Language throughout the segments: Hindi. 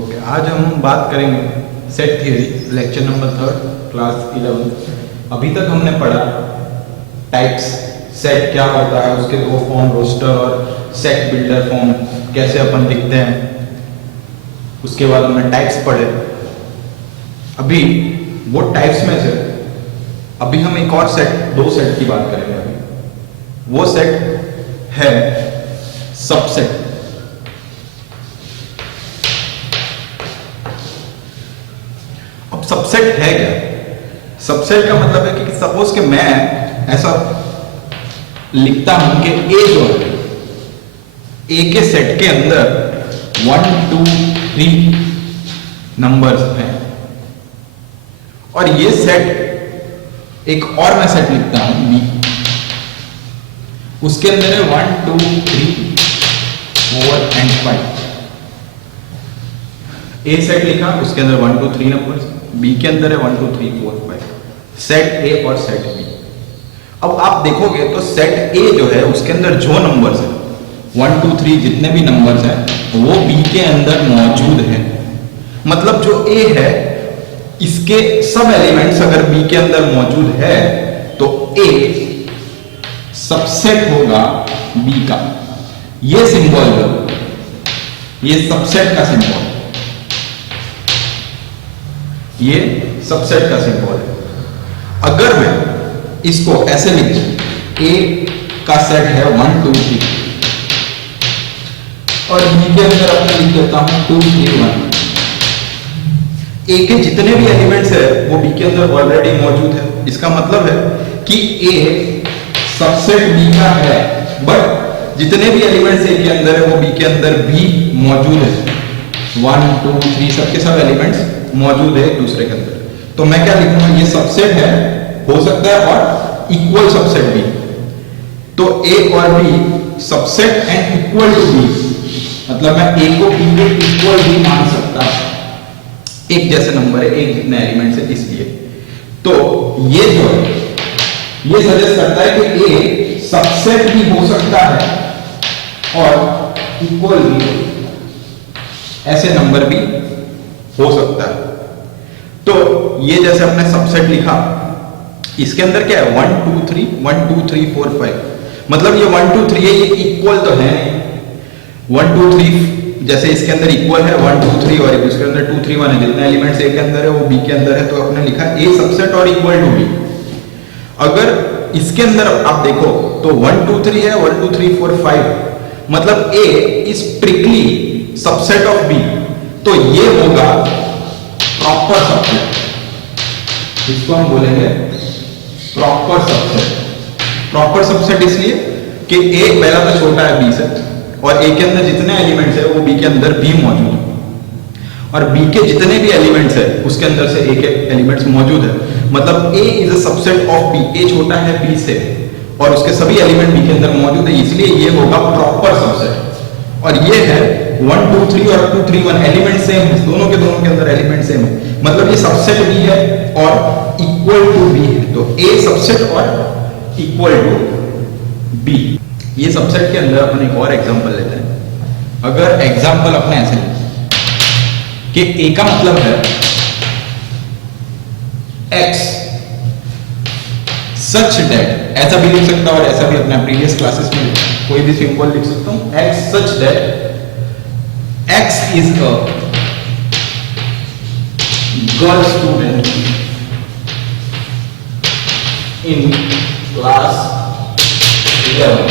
ओके, आज हम बात करेंगे set theory, lecture number 3, class 11। अभी तक हमने पढ़ा टाइप्स, सेट क्या होता है, उसके दो फॉर्म, रोस्टर और सेट बिल्डर फॉर्म, कैसे अपन लिखते हैं। उसके बाद हमने टाइप्स पढ़े। अभी वो टाइप्स में से अभी हम एक और सेट, दो सेट की बात करेंगे। अभी वो सेट है सबसेट। अब सबसेट है क्या? सबसेट का मतलब है कि सपोज कि मैं ऐसा लिखता हूं कि ए जो है, ए के सेट के अंदर 1 2 3 नंबर्स हैं, और ये सेट एक और मैं सेट लिखता हूं बी, उसके अंदर है 1 2 3 4 एंड 5। ए सेट लिखा, उसके अंदर 1 2 3 नंबर्स, बी के अंदर है 1 2 3 4 5। सेट ए और सेट बी। अब आप देखोगे तो सेट ए जो है उसके अंदर जो नंबर्स है 1 2 3 जितने भी नंबर्स हैं वो बी के अंदर मौजूद है। मतलब जो ए है इसके सब एलिमेंट्स अगर बी के अंदर मौजूद है तो ए सबसेट होगा बी का। ये सिंबल जो, ये सबसेट का सिंबल, ये सबसेट का सिंबल है। अगर मैं इसको ऐसे लिख दूं, ए का सेट है 1 2 3 और बी के अंदर अपने लिख देता हूं 2 3 1। ए के जितने भी एलिमेंट्स है वो बी के अंदर ऑलरेडी मौजूद है। इसका मतलब है कि ए सबसेट बी का है, बट जितने भी एलिमेंट्स ए के अंदर है वो बी के अंदर भी मौजूद है। 1 2 3 सबके सब एलिमेंट्स मौजूद है एक दूसरे के अंदर। तो मैं क्या लिखूंगा, ये सबसेट है, हो सकता है और इक्वल सबसेट भी। तो ए और B subset and equal to B, मतलब मैं ए को बी के इक्वल भी मान सकता, एक जैसे नंबर है, एक जितने एलिमेंट्स है इसलिए। तो ये जो है ये सजेस्ट करता है कि ए सबसेट भी हो सकता है और इक्वल भी, ऐसे नंबर भी हो सकता है। तो ये जैसे अपने सबसेट लिखा, इसके अंदर क्या है 1 2 3 1 2 3 4 5, मतलब ये 1 2 3 है, ये इक्वल तो है नहीं। 1 2 3 जैसे इसके अंदर इक्वल है 1 2 3 और इसके अंदर 2 3 1 है, जितने एलिमेंट्स ए के अंदर है वो बी के अंदर है, तो अपने लिखा ए सबसेट और इक्वल टू बी। अगर इसके अंदर आप देखो तो 1 2 3 है, 1 2 3 4 5, मतलब A is strictly subset of B, तो ये होगा प्रॉपर सबसेट। इसको हम बोलेंगे प्रॉपर सबसेट। प्रॉपर सबसेट इसलिए कि ए पहला तो छोटा है बी से, और ए के अंदर जितने एलिमेंट्स है वो बी के अंदर भी मौजूद है, और बी के जितने भी एलिमेंट्स है उसके अंदर से ए के एलिमेंट्स मौजूद है। मतलब A is a subset of B, A छोटा है बी से और उसके सभी एलिमेंट बी के अंदर मौजूद है, इसलिए ये होगा प्रॉपर सबसेट। और ये है 1 2 3 और 2 3 1 एलिमेंट सेम है, दोनों के अंदर एलिमेंट सेम है, मतलब ये सबसेट भी है और इक्वल टू बी है। तो ए सबसेट और इक्वल टू बी। ये सबसेट के अंदर अपन एक और एग्जांपल लेते हैं। अगर एग्जांपल अपने ऐसे कि ए का मतलब है x सच दैट, ऐसा भी लिख सकता हूं और ऐसा भी अपने प्रीवियस क्लासेस में कोई भी सिंबल लिख सकता हूं, x such that x is a girl student in class 11।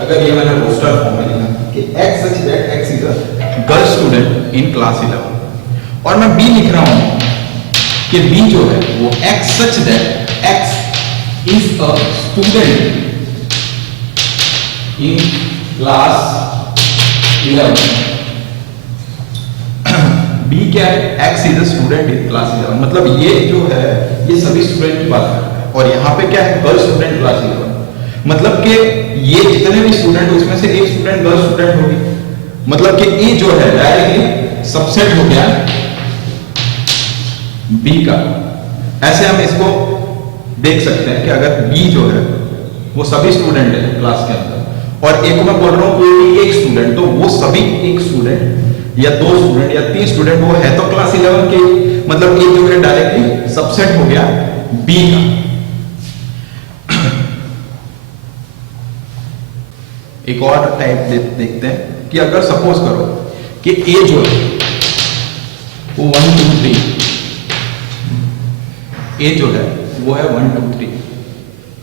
अगर ये मैंने रोस्टर फॉर्म में लिखा कि x such that x is a girl student in class 11, और मैं b लिख रहा हूं कि b जो है वो x such that x is a student in class 11। b क्या है, x is a student in class 11, मतलब ये जो है ये सभी स्टूडेंट की बात कर रहा है, और यहाँ पे क्या है, गर्ल स्टूडेंट क्लास 11, मतलब कि ये जितने भी स्टूडेंट उसमें से एक स्टूडेंट गर्ल स्टूडेंट होगी, मतलब कि ए जो है डायरेक्टली सबसेट हो गया बी का। ऐसे हम इसको देख सकते हैं कि अगर बी जो है वो सभी स्टूडेंट है क्लास के अंदर, और एक मैं बोल रहा हूं कोई भी एक स्टूडेंट, तो वो सभी एक स्टूडेंट या 2 स्टूडेंट या 3 स्टूडेंट, वो है तो क्लास 11 के, मतलब ए जो है डायरेक्टली सबसेट हो गया बी का। एक और टाइप देखते हैं कि अगर सपोज करो कि ए जो है वो 1 2 3, ए जो है वो है 1 2 3,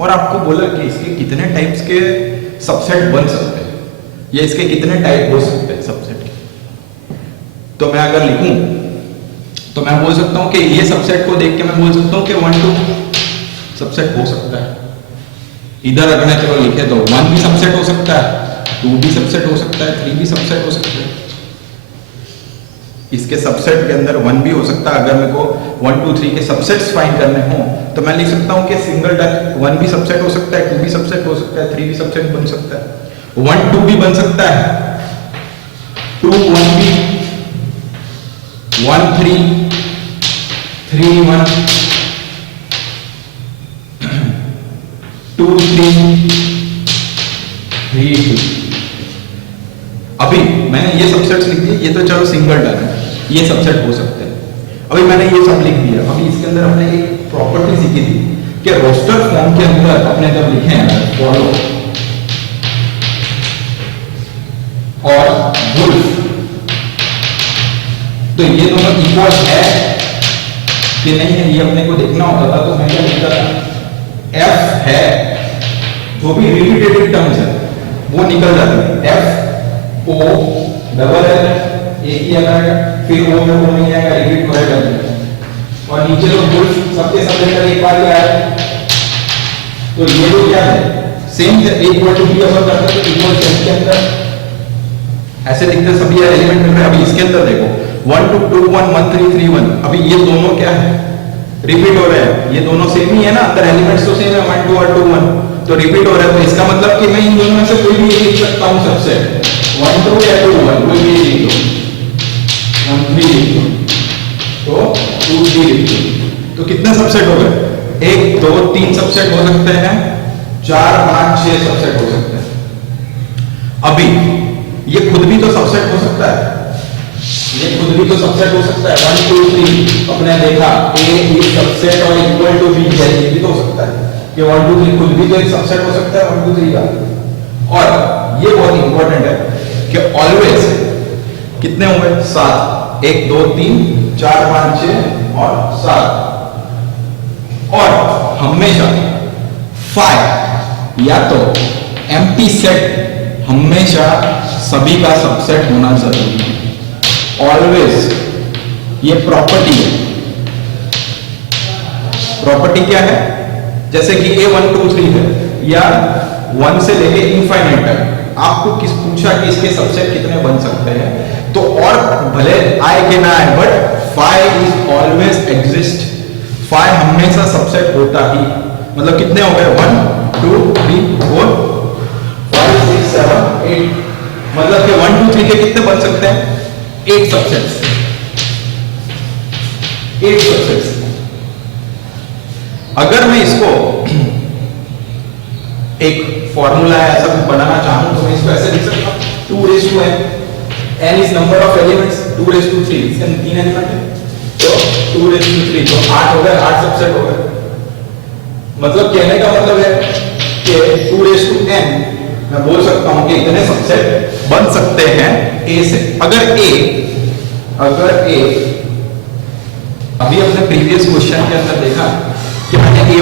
और आपको बोला कि इसके कितने टाइप्स के सबसेट बन सकते हैं या इसके कितने टाइप हो सकते हैं सबसेट के। तो मैं अगर लिखूं तो मैं बोल सकता हूं कि ये सबसेट को देख के मैं बोल सकता हूं कि 1 2 सबसेट हो सकता है। इधर अगर मैं चलो लिखे तो 1 भी सबसेट हो सकता है, 2 भी सबसेट हो सकता है, 3 भी सबसेट हो सकता है। इसके सबसेट के अंदर 1 भी हो सकता है। अगर मेरे को 1 2 3 के सबसेट्स फाइंड करने हो तो मैं लिख सकता हूं कि सिंगल टाइप 1 भी सबसेट हो सकता है, 2 भी सबसेट हो सकता है, 3 भी सबसेट बन सकता है, 1 2 भी बन सकता है, 2 1 भी, 1 3 3 1, 2 3 3 2। अभी मैंने ये सबसेट्स लिख दिए, ये तो चलो सिंगल डन है, ये सबसेट हो सकते हैं। अभी मैंने ये सब लिख दिया, अभी इसके अंदर हमने एक प्रॉपर्टी सीखी थी कि रोस्टर फॉर्म के अंदर अपने जब लिखे हैं फॉलो और वुल्फ, तो ये दोनों इक्वल है कि नहीं है ये अपने को देखना होता था। तो मैं क्या लिखता था, एफ है, जो भी रिपीटेटिव टर्म्स है वो निकल जाती है, एफ ओ डबल एल एक ही आएगा, फिर ओ में वो नहीं आएगा, रिपीट होएगा, और नीचे जो वुल्फ सबके सब लेकर एक बार ही आया। तो ये लोग क्या है, सेम है, इक्वल टू बी अगर करते हैं तो इक्वल सेम के अंदर ऐसे लिखते सभी एलिमेंट मिल रहे हैं। अभी इसके अंदर देखो 1 2 2 1 1 3 3 1, अभी ये दोनों क्या है, रिपीट हो रहे हैं, ये दोनों सेम ही है ना, अंदर एलिमेंट्स तो सेम है 1 2 और 2 1, तो रिपीट हो रहा है। तो इसका मतलब कि मैं इन दोनों में से कोई भी लिख सकता हूं सबसेट, 1 2 या 2 1, कोई भी लिख दो, 1 3 लिख दो, तो 2 3 लिख दो। तो कितने सबसेट हो गए, 1 2 3 सबसेट हो सकते हैं, 4 5 6 सबसेट हो सकते हैं। अभी ये खुद भी तो सबसेट हो सकता है, ये खुद भी तो सबसेट हो सकता है, 1 2 3 अपने देखा ए इज सबसेट और इक्वल टू बी है, ये भी तो हो सकता है कि 1 2 3 खुद भी तो एक सबसेट हो सकता है 1 2 3 का। और ये बहुत इंपॉर्टेंट है कि ऑलवेज कितने हुए, 7, 1 2 3 4 5 6 और 7, और हमेशा फाइव या तो एम्प्टी सेट हमेशा सभी का सबसेट होना जरूरी है, ऑलवेज। ये प्रॉपर्टी है। प्रॉपर्टी क्या है, जैसे कि ए 1 2 3 है या 1 से लेके इनफाइनाइट तक, आपको किस पूछा कि इसके सबसेट कितने बन सकते हैं, तो और भले आए कि ना आए, बट 5 इज ऑलवेज एग्जिस्ट, 5 हमेशा सबसेट होता ही। मतलब कितने हो गए, 1 2 3 4 5 6 7 8, मतलब कि 1 2 3 के कितने बन सकते हैं, 8 सबसेट्स, 8 सबसेट्स। अगर मैं इसको एक फॉर्मूला ऐसा कुछ बनाना चाहूं तो मैं इसको ऐसे लिख सकता हूं, 2 raised to n, n is number of elements, 2 raised to 3, इसके 3 एलिमेंट है तो 2 raised to 3, तो 8 हो गए, 8 सबसेट हो गए। मतलब कहने का मतलब है कि 2 raised to n मैं बोल सकता हूं कि इतने सबसेट बन सकते हैं a से। अगर a अभी अपने प्रीवियस क्वेश्चन के अंदर देखा कि मैंने a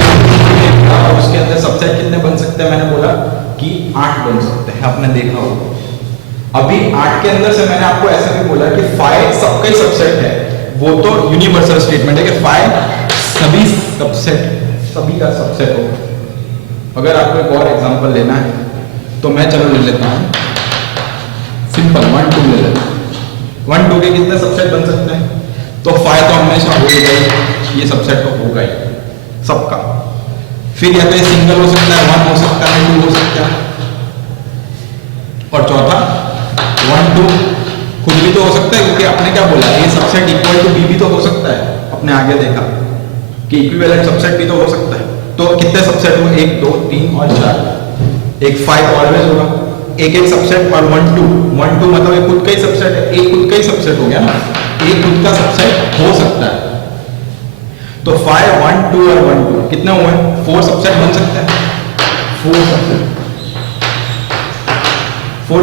और उसके अंदर सबसेट कितने बन सकते हैं, मैंने बोला कि 8 बन सकते हैं, आपने देखा होगा। अभी 8 के अंदर से मैंने आपको ऐसा भी बोला कि 5 सबका ही सबसेट है, वो तो यूनिवर्सल स्टेटमेंट है कि 5 सभी सबसेट, सभी का सबसेट होगा। अगर आपको एक और एग्जांपल लेना है तो मैं चलो ले लेता हूं, सिंपल 1 2 ले लेता हूं। 1 2 के कितने सबसेट बन सकते हैं, तो 5 तो हमेशा हो गई, ये सबसेट तो होगा ही सबका। फिर या तो ये सिंगल हो सकता है, 1 हो सकता है, 2 हो सकता है, और चौथा 1 2 खुद भी तो हो सकता है, क्योंकि आपने क्या बोला, ये सबसेट इक्वल टू बी भी तो हो सकता है, अपने आगे देखा कि इक्विवेलेंट सबसेट भी तो हो सकता है। तो कितने सबसेट हुए, 1 2 3 और 4, एक 5 ऑलवेज होगा, एक एक सबसेट और 1 2 मतलब एक खुद का ही सबसेट है, एक खुद का ही सबसेट हो गया ना, एक खुद का सबसेट हो सकता है। तो 5 1 2 और 1 2 कितने हुए? 4 सबसेट बन सकते हैं, 4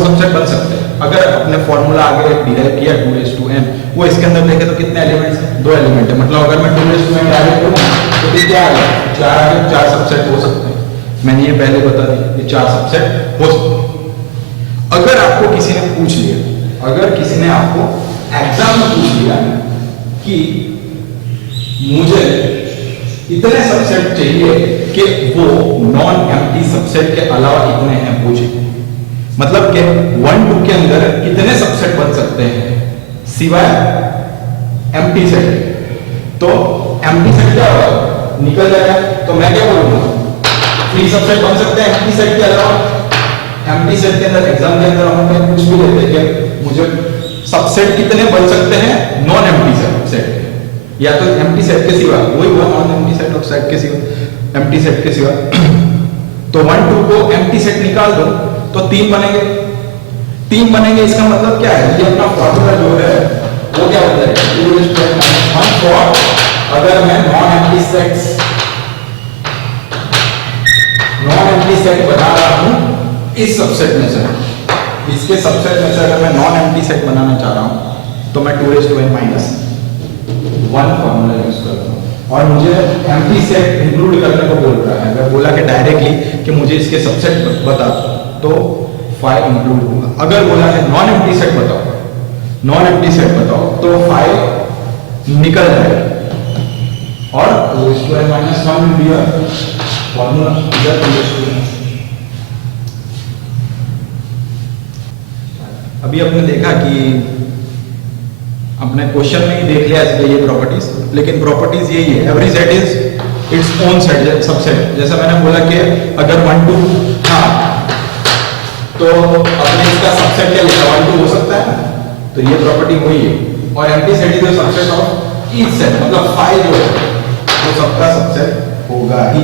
सबसेट बन सकते हैं। अगर अपने फॉर्मूला आगे डिराइव किया 2n, वो इसके अंदर देखे तो कितने एलिमेंट्स हैं? 2 एलिमेंट है। मतलब अगर मैं 2n डायरेक्ट करूँ तो ये क्या आ गया? 4 सबसेट हो सकते हैं। मैंने ये पहले बता दिया, ये 4 सबसेट हो सकते हैं। अगर आपको किसी ने पूछ लिया, अगर किसी ने आपको एग्जाम में पूछ लिया कि मुझे इतने सबसेट चाहिए कि वो नॉन एम्प्टी सबसेट के अलावा इतने हैं, पूछे मतलब कि 1 2 के अंदर कितने सबसेट बन सकते हैं सिवाय एम्प्टी सेट। तो एम्प्टी सेट क्या होगा? निकल जाएगा। तो मैं क्या बोलूंगा? 3 सबसेट बन सकते हैं एम्प्टी सेट के अलावा। एम्प्टी सेट के अंदर एग्जाम के अंदर हम लोग कुछ भी लेते हैं कि मुझे सबसेट कितने बन सकते हैं नॉन एम्प्टी सेट के, या तो एम्प्टी सेट के सिवा, वही हुआ non empty set of set के सिवा, एम्प्टी सेट के सिवा। तो 1 2 को एम्प्टी सेट निकाल दो तो 3 बनेंगे। 3 बनेंगे इसका मतलब क्या है? ये अपना फॉर्मूला जो है वो क्या होता है? 2 फॉर अगर मैं नॉन एम्प्टी सेट बना रहा हूं इस सबसेट में से, इसके सबसेट में से अगर मैं नॉन एम्प्टी सेट बनाना चाह रहा हूं तो मैं 2n - 1 फॉर्मूला यूज करता हूं। और मुझे एम्प्टी सेट इंक्लूड करने को बोल रहा है, अगर बोला कि डायरेक्टली कि मुझे इसके सबसेट बता तो 5 इंक्लूड होगा। अगर बोला है नॉन एम्प्टी सेट बताओ, नॉन एम्प्टी सेट बताओ तो 5 निकल जाएगा और 2n - 1 दिया फॉर्मूला इधर। अभी आपने देखा कि अपने क्वेश्चन में ही देख लिया ये प्रॉपर्टीज, लेकिन प्रॉपर्टीज यही है, every set is its own set subset. जैसा मैंने बोला कि अगर 1 2 हाँ तो अपने इसका सबसेट क्या लिखा 1 2 हो सकता है, तो ये प्रॉपर्टी वही है। और empty set is the subset of each set, मतलब 5 जो है वो सबका सबसेट होगा ही।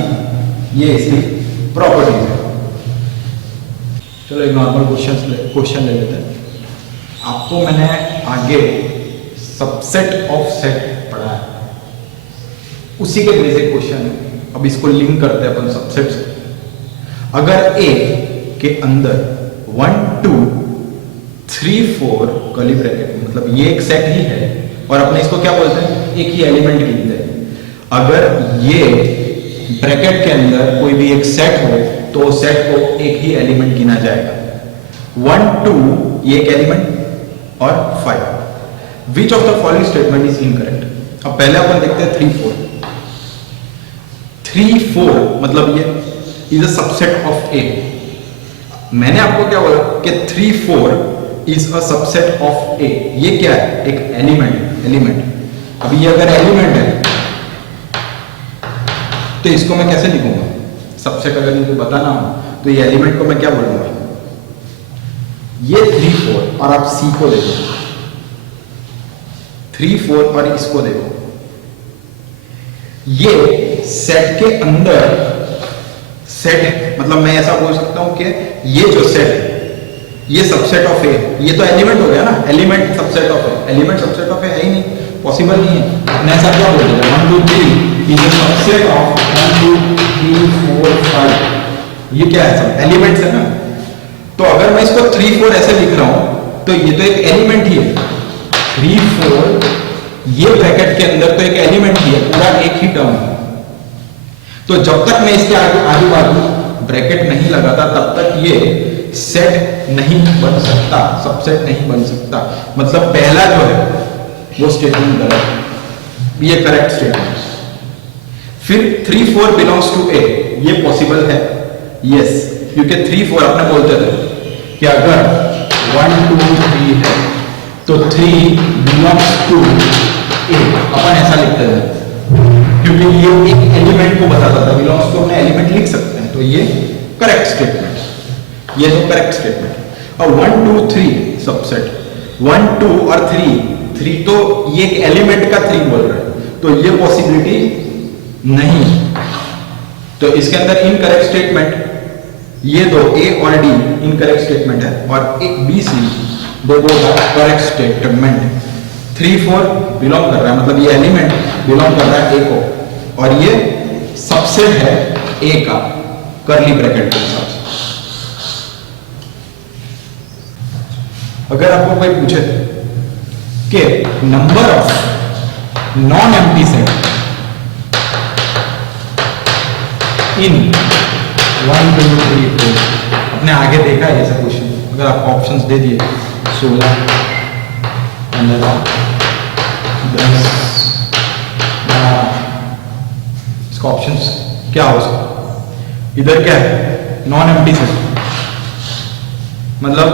ये इसकी प्रॉपर्टीज है। चलो एक नॉर्मल क्वेश्चन ले लेते हैं। आपको मैंने आगे सबसेट ऑफ सेट पढ़ा है, उसी के बेसिक क्वेश्चन है। अब इसको लिंक करते हैं अपन सबसेट से। अगर ए के अंदर 1 2 3 4 कर्ली ब्रैकेट, मतलब ये एक सेट ही है और अपने इसको क्या बोलते हैं? एक ही एलिमेंट गिनते हैं। अगर ये ब्रैकेट के अंदर कोई भी एक सेट हो तो सेट को एक ही एलिमेंट गिना जाएगा। 1 2 ये एक एलिमेंट और 5। Which of the following statement is incorrect? अब पहले अपन देखते हैं 3 4। 3 4 मतलब ये इज अ सबसेट ऑफ ए। मैंने आपको क्या बोला कि 3 4 इज अ सबसेट ऑफ ए। ये क्या है? एक एलिमेंट। अब ये अगर एलिमेंट है तो इसको मैं कैसे लिखूंगा? सबसेट अगर मुझे बताना हो तो ये एलिमेंट को मैं क्या बोलूंगा? ये 3 4 और आप सी को देखो, 3 4 और इसको देखो, ये सेट के अंदर सेट है। मतलब मैं ऐसा बोल सकता हूं कि ये जो सेट है ये सबसेट ऑफ ए। ये तो एलिमेंट हो गया ना, element subset of A. Element subset of A है ही नहीं, पॉसिबल नहीं है। मैं ऐसा क्या बोल रहा हूं? 1 2 3 इज अ सबसेट ऑफ 1 2 3 4 5। ये क्या है? सब एलिमेंट्स है ना। तो अगर मैं इसको 3 4 ऐसे लिख रहा हूं तो ये तो एक एलिमेंट ही है। 3 4 ये ब्रैकेट के अंदर तो एक एलिमेंट ही है, पूरा एक ही टर्म है। तो जब तक मैं इसके आजू बाजू ब्रैकेट नहीं लगाता तब तक ये सेट नहीं बन सकता, सबसेट नहीं बन सकता। मतलब पहला जो है वो स्टेटमेंट गलत है, ये करेक्ट स्टेटमेंट। फिर 3 4 बिलोंग्स टू ए, ये पॉसिबल है, यस, क्योंकि 3 4 आपने बोलते थे कि अगर 1 2 3 है तो 3 बिलोंग्स टू ए, अपन ऐसा लिखते थे क्योंकि ये एक एलिमेंट को बताता था। बिलोंग्स टू अपने एलिमेंट लिख सकते हैं, तो ये करेक्ट स्टेटमेंट, ये तो करेक्ट स्टेटमेंट। और 1 2 3 सबसेट 1 2 और 3 तो ये एक एलिमेंट का 3 बोल रहे हैं, तो ये पॉसिबिलिटी नहीं। तो इसके अंदर इनकरेक्ट स्टेटमेंट ये दो ए और डी इनकरेक्ट स्टेटमेंट है और एक बी सी दो करेक्ट स्टेटमेंट। 3 4 बिलोंग कर रहा है, मतलब ये एलिमेंट बिलोंग कर रहा है ए को और ये सबसेट है ए का कर्ली ब्रैकेट के हिसाब से। अगर आपको कोई पूछे कि number of non empty set इन 1 2 3 4, अपने आगे देखा है ऐसा क्वेश्चन, अगर आपको ऑप्शंस दे दिए 16 15 10 12, इसका ऑप्शंस क्या हो सकता? इधर क्या है? नॉन एम्प्टी सेट, मतलब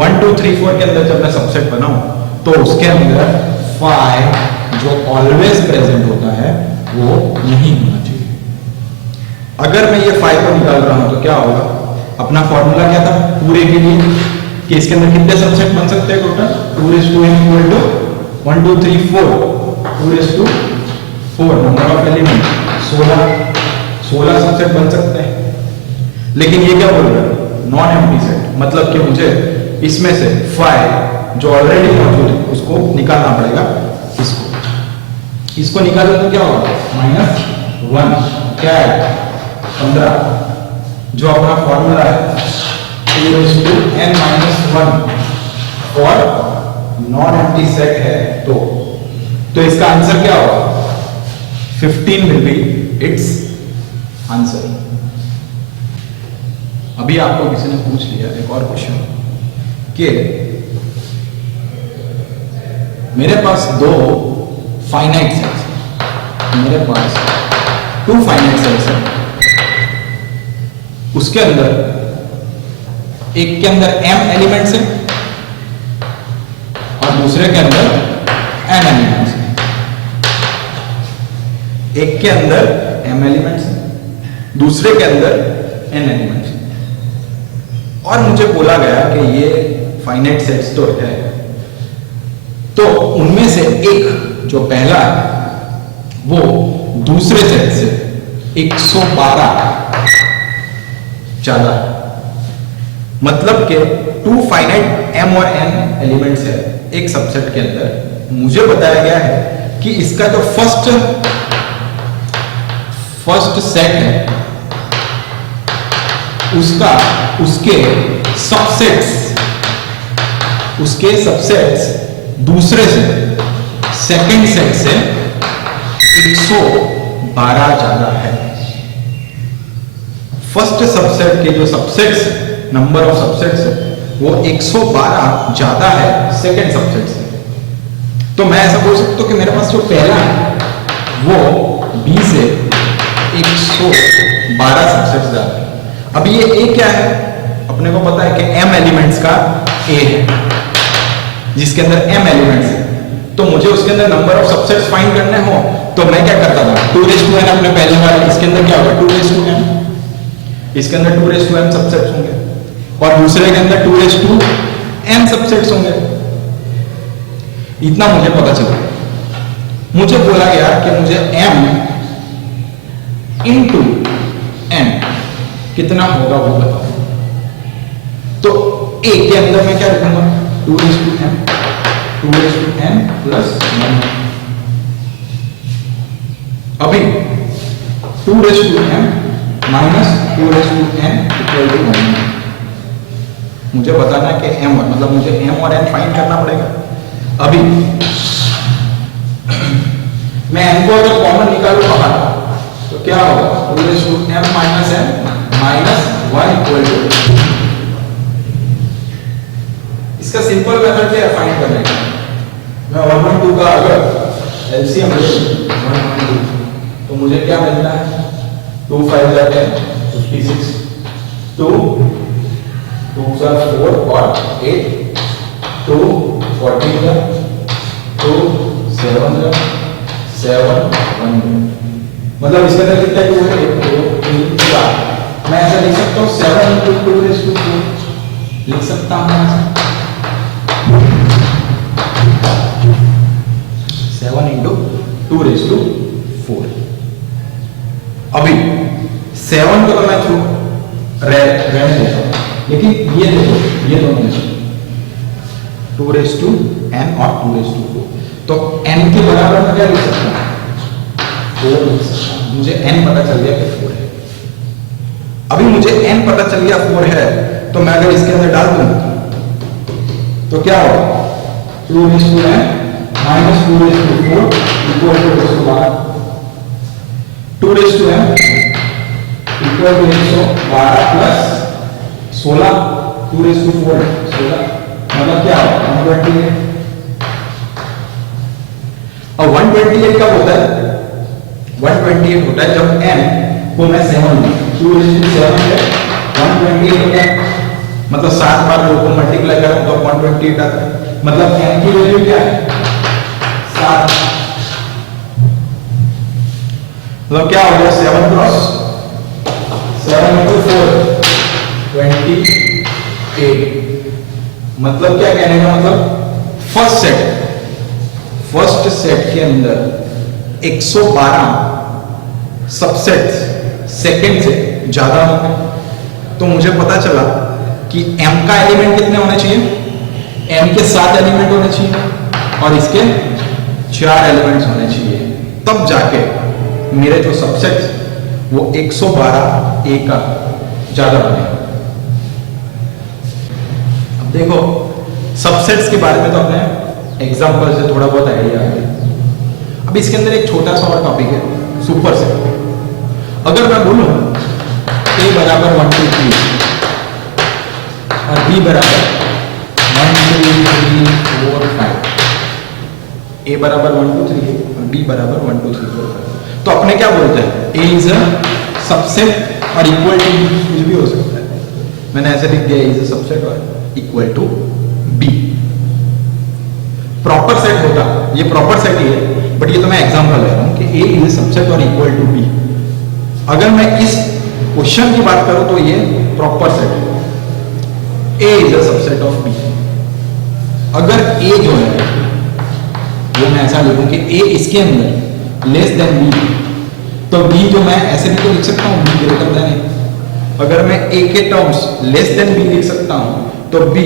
1 2 3 4 के अंदर जब मैं सबसेट बनाऊं तो उसके अंदर 5 जो ऑलवेज प्रेजेंट होता है वो नहीं होना चाहिए। अगर मैं ये 5 को निकाल रहा हूं तो क्या होगा? अपना फॉर्मूला क्या था पूरे के लिए कि इसके अंदर कितने सबसेट बन सकते हैं total? 2n = 1 2 3 4 2 number of element 16 subset बन सकते हैं। लेकिन ये क्या बोल रहा है? नॉन एम्प्टी सेट, मतलब कि मुझे इसमें से 5 जो ऑलरेडी मौजूद है उसको निकालना पड़ेगा। इसको निकालना तो क्या होगा? -1 क्या है? 15 जो अपना फॉर्मूला है 2n - 1 और नॉन एम्प्टी सेट है तो इसका आंसर क्या होगा? 15 विल बी इट्स आंसर। अभी आपको किसी ने पूछ लिया एक और क्वेश्चन कि मेरे पास 2 फाइनाइट सेट्स, मेरे पास 2 फाइनाइट सेट्स हैं, उसके अंदर एक के अंदर m एलिमेंट्स हैं और दूसरे के अंदर n एलिमेंट्स हैं। एक के अंदर m एलिमेंट्स हैं, दूसरे के अंदर n एलिमेंट्स हैं और मुझे बोला गया कि ये फाइनाइट सेट्स तो है, तो उनमें से एक जो पहला है वो दूसरे सेट से 112 ज्यादा है। मतलब कि 2 फाइनाइट m और n एलिमेंट्स है एक सबसेट के अंदर। मुझे बताया गया है कि इसका जो फर्स्ट सेट है उसके सबसेट्स दूसरे से सेकंड सेट से 112 ज्यादा है। फर्स्ट सबसेट के जो सबसेट्स नंबर ऑफ सबसेट्स वो 112 ज्यादा है सेकंड सबसेट से। तो मैं ऐसा बोल सकता हूं कि मेरे पास जो पहला है वो B से 112 सबसेट्स ज्यादा है। अब ये A क्या है? अपने को पता है कि m एलिमेंट्स का A है, जिसके अंदर m एलिमेंट्स है। तो मुझे उसके अंदर नंबर ऑफ सबसेट्स फाइंड करने हो तो मैं क्या करता था? 2n अपने पहले वाले, इसके अंदर क्या होगा? 2n, इसके अंदर 2n सबसेट्स होंगे और दूसरे के अंदर 2n सबसेट्स होंगे। इतना मुझे पता चला। मुझे बोला गया कि मुझे m into n कितना होगा वो बताओ। तो A के अंदर मैं क्या रखूंगा? 2n plus 1। अभी 2n minus 2n equal to 1। मुझे बताना है कि m मतलब मुझे m और n फाइंड करना पड़ेगा। अभी मैं n को अगर कॉमन निकालूं बाहर तो क्या होगा? 2m minus n minus 1 equal to. इसका सिंपल मेथड क्या है फाइंड करने का? मैं 1 और 2 का अगर एलसीएम ले 1 और 2 तो मुझे क्या मिलता है? 2 5 10 56, 2 2 4 और 8, 2 14 2 7 7 1। मतलब इसके अंदर कितना 2 है? 1 2 3 4। मैं ऐसा लिख सकता हूँ 7 into 2 raised to 4 लिख सकता हूँ 7 into 2 raised to 4। अभी 7 को तो मैं रहने देता हूं, लेकिन ये देखो ये दोनों 2n और 2/4। तो n के बराबर में क्या लिख सकता हूं? 4 लिख सकता हूं। मुझे n पता चल गया कि 4 है। अभी मुझे n पता चल गया 4 है, तो मैं अगर इसके अंदर डाल दूं तो क्या होगा? 2n minus 2/4 equal to 112। 2n equal to 112 plus 16 2/4 16, मतलब क्या होगा? 128। और 128 कब होता है? 128 होता है जब n को मैं 7 लूं। 2/7 है 128 होता है, मतलब 7 बार 2 को मल्टीप्लाई करूं तो 128 आता है। मतलब n की वैल्यू क्या है? 7। मतलब क्या हो गया? 7 क्रॉस 7 into 4 28। मतलब क्या कहने का मतलब? फर्स्ट सेट के अंदर 112 सबसेट सेकंड से ज्यादा होंगे। तो मुझे पता चला कि m का एलिमेंट कितने होने चाहिए? m के 7 एलिमेंट होने चाहिए और इसके 4 एलिमेंट्स होने चाहिए, तब जाके मेरे जो सबसेट वो 112 a का ज्यादा बनेगा। अब देखो सबसेट्स के बारे में तो अपने एग्जांपल से थोड़ा बहुत आइडिया आ गया। अब इसके अंदर एक छोटा सा और टॉपिक है, सुपर सेट। अगर मैं बोलूं a बराबर 1 2 3 और b बराबर 1 2 3 4 5, a बराबर 1 2 3 और b बराबर 1 2 3 4 5, तो अपने क्या बोलते हैं? a इज अ सबसेट और इक्वल टू कुछ भी हो सकता है। मैंने ऐसे लिख दिया इज अ सबसेट और equal to b। Proper set होता, ये प्रॉपर सेट ही है, बट ये तो मैं एग्जांपल ले रहा हूं कि a इज अ सबसेट और इक्वल टू b। अगर मैं इस क्वेश्चन की बात करूं तो ये प्रॉपर सेट है, a is a subset of b। अगर a जो है वो मैं ऐसा लिखूं कि a इसके अंदर लेस देन b, तो b जो मैं ऐसे भी तो लिख सकता हूं b ग्रेटर देन a। अगर मैं a के टर्म्स लेस देन b लिख सकता हूं तो b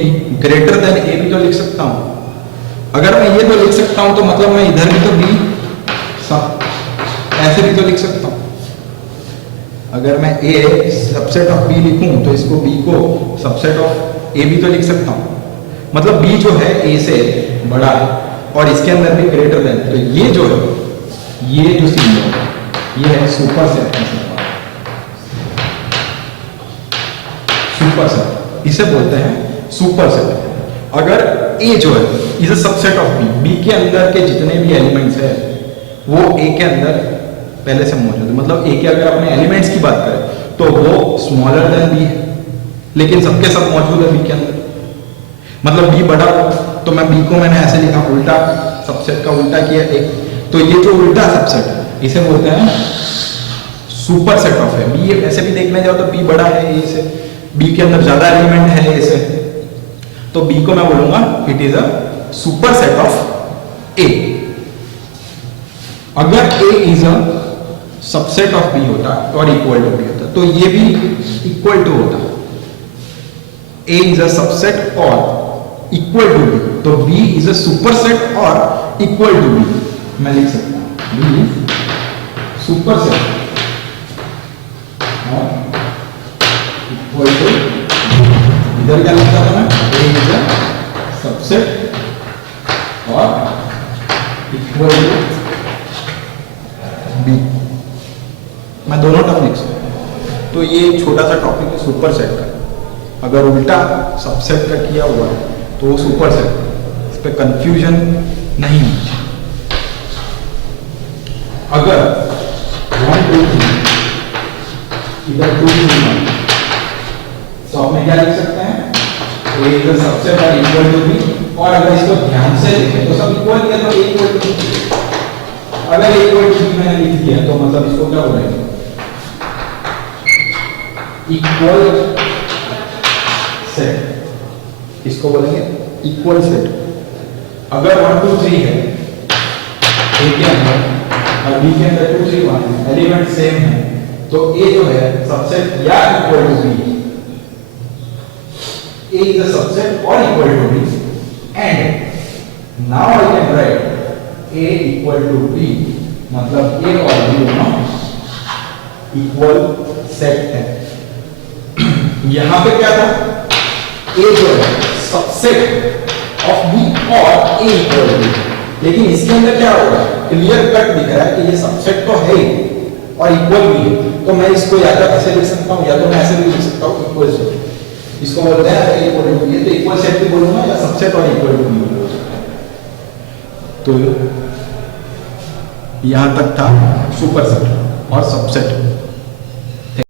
ग्रेटर देन a भी तो लिख सकता हूं। अगर मैं ये तो लिख सकता हूं तो मतलब मैं इधर भी तो b ऐसे भी तो लिख सकता हूं। अगर मैं a सबसेट ऑफ b लिखूं तो इसको b को सबसेट ऑफ a भी तो लिख सकता हूं। मतलब b जो है a से बड़ा है और इसके अंदर भी ग्रेटर देन, तो ये जो है ये जो सिंबल है ये है सुपर सेट। सुपर सेट इसे बोलते हैं सुपर सेट। अगर a जो है is a subset of b के अंदर के जितने भी एलिमेंट्स है वो a के अंदर पहले से मौजूद है। मतलब a के अगर अपने एलिमेंट्स की बात करें तो वो स्मॉलर देन b है, लेकिन सबके सब मौजूद है b के अंदर। मतलब b बड़ा तो मैं b को मैंने ऐसे लिखा, उल्टा सबसेट का उल्टा किया एक, तो ये जो उल्टा सबसेट है इसे बोलते हैं सुपर सेट ऑफ है। b ऐसे भी देखने जाओ तो b बड़ा है a से, b के अंदर ज्यादा एलिमेंट है a से, तो b को मैं बोलूंगा it is a super set of a। अगर a is a subset of b होता और इक्वल टू b होता तो ये भी इक्वल टू होता। a इज अ सबसेट और इक्वल टू b, तो b is a super set और इक्वल टू b। मैं लिख सकता हूं b सुपर सेट और इक्वल टू, इधर क्या लिखता था मैं? a इज अ सबसेट और इक्वल टू b। मैं दोनों टर्म लिख सकता हूं। तो ये एक छोटा सा टॉपिक है सुपर सेट का। अगर उल्टा सबसेट का किया हुआ है तो वो सुपर सेट, इस पे कंफ्यूजन नहीं है। अगर 1 2 3 इधर 2 3 1 तो आप में क्या लिख सकते हैं? तो ये इधर सबसेट और इक्वल टू b, और अगर इसको ध्यान से लिखें तो सब इक्वल है तो इक्वल टू। अगर इक्वल टू मैंने लिख दिया तो मतलब इसको क्या बोलेंगे? इक्वल सेट, इसको बोलेंगे इक्वल सेट। अगर 1 2 3 है a के अंदर और b के अंदर 2 3 1 एलिमेंट सेम है तो a जो है सबसेट या equal to b A is a subset or equal to B, and now I can write A equal to B, मतलब A और B दोनों इक्वल सेट है। यहां पे क्या था, A जो है सबसेट ऑफ B और A इक्वल टू B, लेकिन इसके अंदर क्या होगा, क्लियर कट दिख रहा है कि ये सबसेट तो है और इक्वल भी है, तो मैं इसको या तो ऐसे लिख सकता हूं या तो मैं ऐसे भी लिख सकता हूं इक्वल सेट, इसको बोलते हैं इक्वल टू बी, तो इक्वल सेट भी बोलूंगा या सबसेट और इक्वल टू बी बोलूंगा। तो यहां तक था सुपर सेट और सबसेट।